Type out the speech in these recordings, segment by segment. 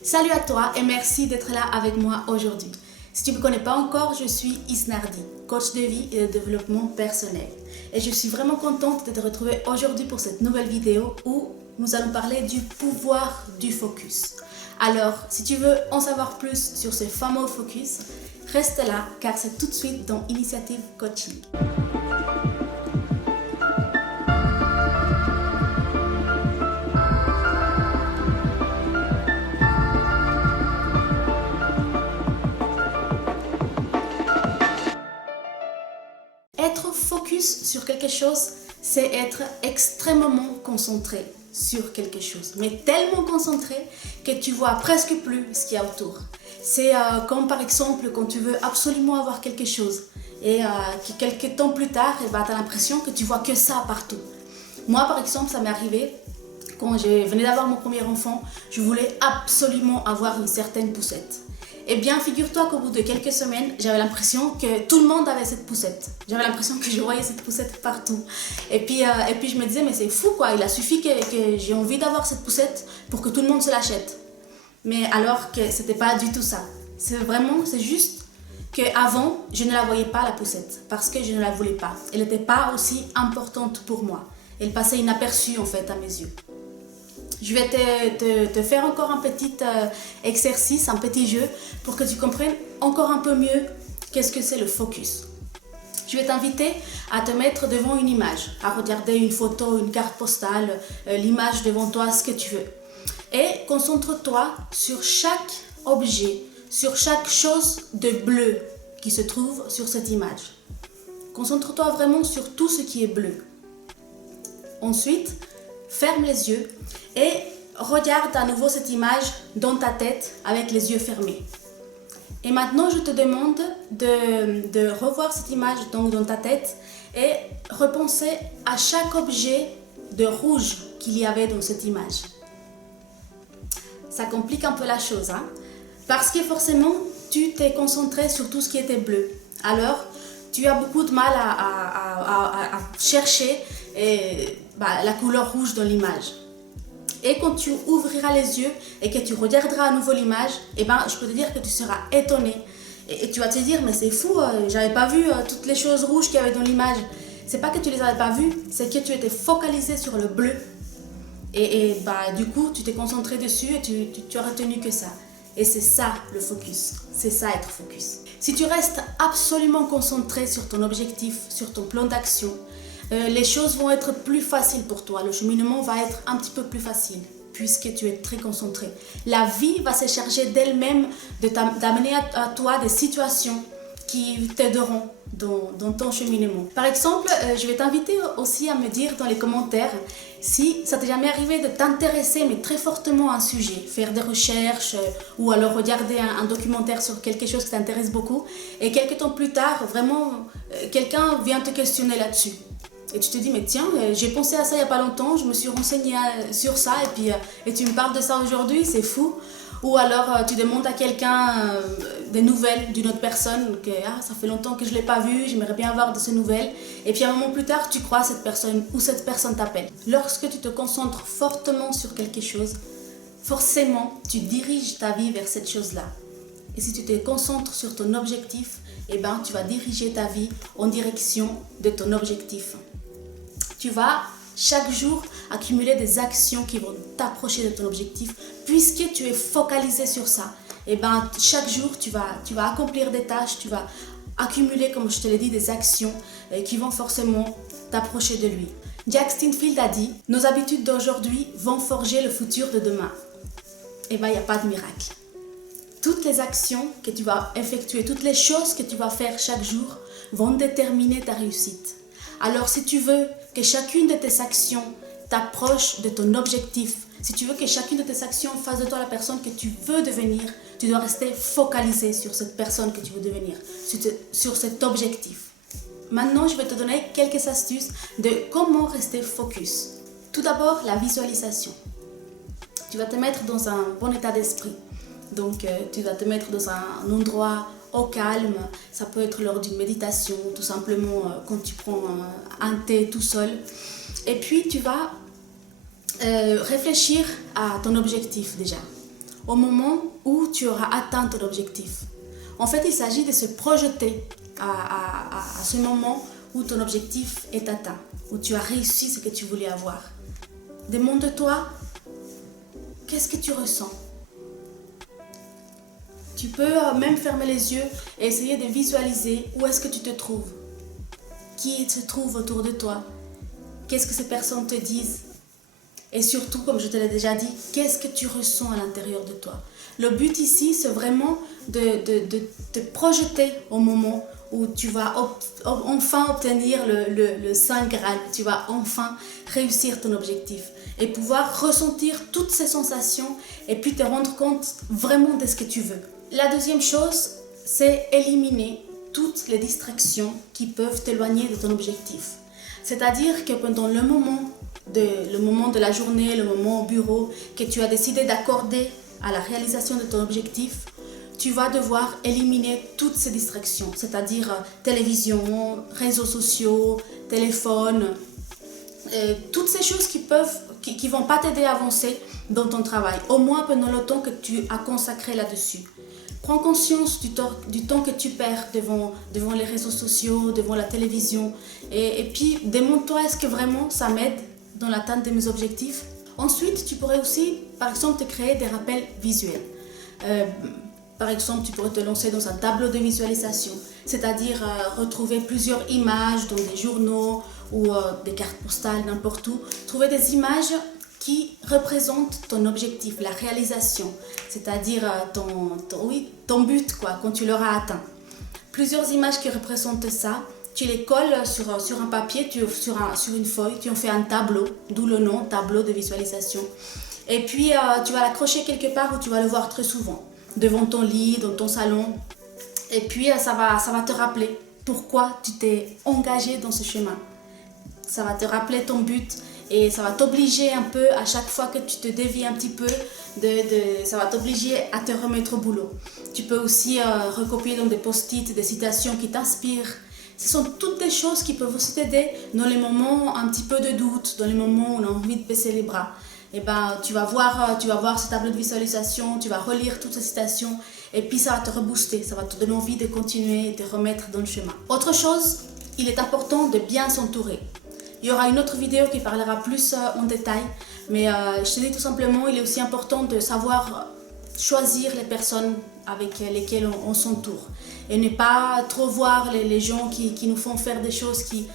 Salut à toi et merci d'être là avec moi aujourd'hui. Si tu ne me connais pas encore, je suis Isnardi, coach de vie et de développement personnel. Et je suis vraiment contente de te retrouver aujourd'hui pour cette nouvelle vidéo où nous allons parler du pouvoir du focus. Alors, si tu veux en savoir plus sur ce fameux focus, reste là car c'est tout de suite dans Initiative Coaching. Être focus sur quelque chose, c'est être extrêmement concentré sur quelque chose, mais tellement concentré que tu vois presque plus ce qu'il y a autour. C'est comme par exemple quand tu veux absolument avoir quelque chose et que quelques temps plus tard, tu as l'impression que tu vois que ça partout. Moi par exemple, ça m'est arrivé quand je venais d'avoir mon premier enfant, je voulais absolument avoir une certaine poussette. Eh bien, figure-toi qu'au bout de quelques semaines, j'avais l'impression que tout le monde avait cette poussette. J'avais l'impression que je voyais cette poussette partout. Et puis je me disais, mais c'est fou quoi, il a suffi que j'ai envie d'avoir cette poussette pour que tout le monde se l'achète. Mais alors que c'était pas du tout ça. C'est juste qu'avant, je ne la voyais pas la poussette parce que je ne la voulais pas. Elle n'était pas aussi importante pour moi. Elle passait inaperçue en fait à mes yeux. Je vais te faire encore un petit exercice, un petit jeu pour que tu comprennes encore un peu mieux qu'est-ce que c'est le focus. Je vais t'inviter à te mettre devant une image, à regarder une photo, une carte postale, l'image devant toi, ce que tu veux. Et concentre-toi sur chaque objet, sur chaque chose de bleu qui se trouve sur cette image. Concentre-toi vraiment sur tout ce qui est bleu. Ensuite, ferme les yeux et regarde à nouveau cette image dans ta tête avec les yeux fermés. Et maintenant, je te demande de revoir cette image donc dans ta tête et repenser à chaque objet de rouge qu'il y avait dans cette image. Ça complique un peu la chose, hein? Parce que forcément, tu t'es concentré sur tout ce qui était bleu. Alors, tu as beaucoup de mal à chercher la couleur rouge dans l'image. Et quand tu ouvriras les yeux et que tu regarderas à nouveau l'image, je peux te dire que tu seras étonné. Et tu vas te dire, mais c'est fou, j'avais pas vu toutes les choses rouges qu'il y avait dans l'image. C'est pas que tu les avais pas vues, c'est que tu étais focalisé sur le bleu. Du coup, tu t'es concentré dessus et tu as retenu que ça. Et c'est ça le focus, c'est ça être focus. Si tu restes absolument concentré sur ton objectif, sur ton plan d'action, les choses vont être plus faciles pour toi. Le cheminement va être un petit peu plus facile puisque tu es très concentré. La vie va se charger d'elle-même d'amener à toi des situations qui t'aideront dans ton cheminement. Par exemple, je vais t'inviter aussi à me dire dans les commentaires si ça t'est jamais arrivé de t'intéresser mais très fortement à un sujet, faire des recherches ou alors regarder un documentaire sur quelque chose qui t'intéresse beaucoup et quelques temps plus tard, vraiment, quelqu'un vient te questionner là-dessus. Et tu te dis, mais tiens, j'ai pensé à ça il n'y a pas longtemps, je me suis renseignée sur ça et tu me parles de ça aujourd'hui, c'est fou. Ou alors tu demandes à quelqu'un des nouvelles d'une autre personne, que ça fait longtemps que je ne l'ai pas vue, j'aimerais bien avoir de ces nouvelles. Et puis un moment plus tard, tu crois cette personne ou cette personne t'appelle. Lorsque tu te concentres fortement sur quelque chose, forcément, tu diriges ta vie vers cette chose-là. Et si tu te concentres sur ton objectif, tu vas diriger ta vie en direction de ton objectif. Tu vas chaque jour accumuler des actions qui vont t'approcher de ton objectif puisque tu es focalisé sur ça. Chaque jour, tu vas accomplir des tâches, tu vas accumuler, comme je te l'ai dit, des actions qui vont forcément t'approcher de lui. Jack Steinfield a dit « Nos habitudes d'aujourd'hui vont forger le futur de demain. » Il n'y a pas de miracle. Toutes les actions que tu vas effectuer, toutes les choses que tu vas faire chaque jour vont déterminer ta réussite. Alors si tu veux que chacune de tes actions t'approche de ton objectif, si tu veux que chacune de tes actions fasse de toi la personne que tu veux devenir, tu dois rester focalisé sur cette personne que tu veux devenir, sur cet objectif. Maintenant, je vais te donner quelques astuces de comment rester focus. Tout d'abord, la visualisation. Tu vas te mettre dans un bon état d'esprit. Donc, tu vas te mettre dans un endroit au calme. Ça peut être lors d'une méditation, tout simplement quand tu prends un thé tout seul. Et puis, tu vas réfléchir à ton objectif déjà. au moment où tu auras atteint ton objectif. En fait, il s'agit de se projeter à ce moment où ton objectif est atteint, où tu as réussi ce que tu voulais avoir. Demande-toi, qu'est-ce que tu ressens? Tu peux même fermer les yeux et essayer de visualiser où est-ce que tu te trouves. Qui se trouve autour de toi? Qu'est-ce que ces personnes te disent? Et surtout, comme je te l'ai déjà dit, qu'est-ce que tu ressens à l'intérieur de toi? Le but ici, c'est vraiment de te projeter au moment où tu vas enfin obtenir le Saint Graal, tu vas enfin réussir ton objectif et pouvoir ressentir toutes ces sensations et puis te rendre compte vraiment de ce que tu veux. La deuxième chose, c'est éliminer toutes les distractions qui peuvent t'éloigner de ton objectif. C'est-à-dire que pendant le moment de la journée, le moment au bureau que tu as décidé d'accorder à la réalisation de ton objectif, tu vas devoir éliminer toutes ces distractions, c'est-à-dire télévision, réseaux sociaux, téléphone, toutes ces choses qui vont pas t'aider à avancer dans ton travail, au moins pendant le temps que tu as consacré là-dessus. Prends conscience du temps que tu perds devant les réseaux sociaux, devant la télévision, et puis demande-toi, est-ce que vraiment ça m'aide dans l'atteinte de mes objectifs? Ensuite, tu pourrais aussi, par exemple, te créer des rappels visuels. Par exemple, tu pourrais te lancer dans un tableau de visualisation, c'est-à-dire retrouver plusieurs images dans des journaux ou des cartes postales, n'importe où. Trouver des images qui représentent ton objectif, la réalisation, c'est-à-dire ton but, quoi, quand tu l'auras atteint. Plusieurs images qui représentent ça, tu les colles sur un papier, sur une feuille, tu en fais un tableau, d'où le nom, tableau de visualisation. Et puis, tu vas l'accrocher quelque part où tu vas le voir très souvent, devant ton lit, dans ton salon. Et puis, ça va te rappeler pourquoi tu t'es engagé dans ce chemin. Ça va te rappeler ton but et ça va t'obliger un peu, à chaque fois que tu te dévies un petit peu, ça va t'obliger à te remettre au boulot. Tu peux aussi recopier dans des post-it des citations qui t'inspirent. Ce sont toutes des choses qui peuvent aussi t'aider dans les moments un petit peu de doute, dans les moments où on a envie de baisser les bras. Et tu vas voir ce tableau de visualisation, tu vas relire toutes ces citations et puis ça va te rebooster, ça va te donner envie de continuer et de te remettre dans le chemin. Autre chose, il est important de bien s'entourer. Il y aura une autre vidéo qui parlera plus en détail, mais je te dis tout simplement, il est aussi important de savoir choisir les personnes avec lesquelles on s'entoure et ne pas trop voir les gens qui nous font faire des choses qui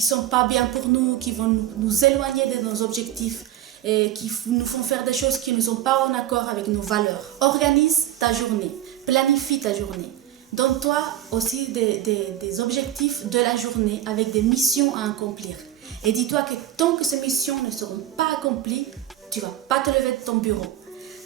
sont pas bien pour nous, qui vont nous éloigner de nos objectifs et qui nous font faire des choses qui ne sont pas en accord avec nos valeurs. Organise ta journée, planifie ta journée. Donne-toi aussi des objectifs de la journée avec des missions à accomplir. Et dis-toi que tant que ces missions ne seront pas accomplies, tu ne vas pas te lever de ton bureau.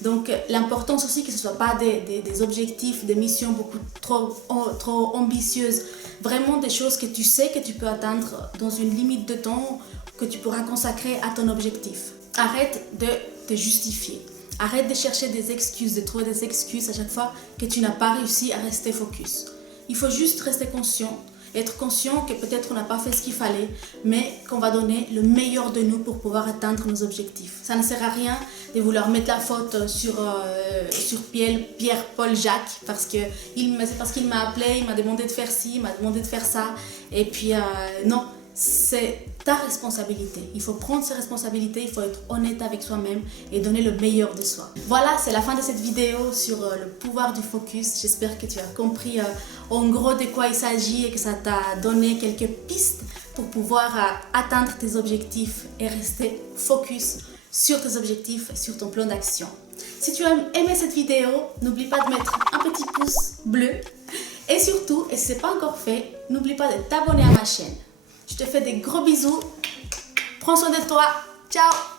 Donc l'importance aussi que ce ne soit pas des objectifs, des missions beaucoup trop ambitieuses. Vraiment des choses que tu sais que tu peux atteindre dans une limite de temps que tu pourras consacrer à ton objectif. Arrête de te justifier. Arrête de chercher des excuses, de trouver des excuses à chaque fois que tu n'as pas réussi à rester focus. Il faut juste rester conscient, être conscient que peut-être on n'a pas fait ce qu'il fallait, mais qu'on va donner le meilleur de nous pour pouvoir atteindre nos objectifs. Ça ne sert à rien de vouloir mettre la faute sur Pierre, Paul, Jacques, parce qu'il m'a appelé, il m'a demandé de faire ci, il m'a demandé de faire ça, et puis non. C'est ta responsabilité. Il faut prendre ses responsabilités, il faut être honnête avec soi-même et donner le meilleur de soi. Voilà, c'est la fin de cette vidéo sur le pouvoir du focus. J'espère que tu as compris en gros de quoi il s'agit et que ça t'a donné quelques pistes pour pouvoir atteindre tes objectifs et rester focus sur tes objectifs et sur ton plan d'action. Si tu as aimé cette vidéo, n'oublie pas de mettre un petit pouce bleu et surtout, et si ce n'est pas encore fait, n'oublie pas de t'abonner à ma chaîne. Je te fais des gros bisous. Prends soin de toi. Ciao!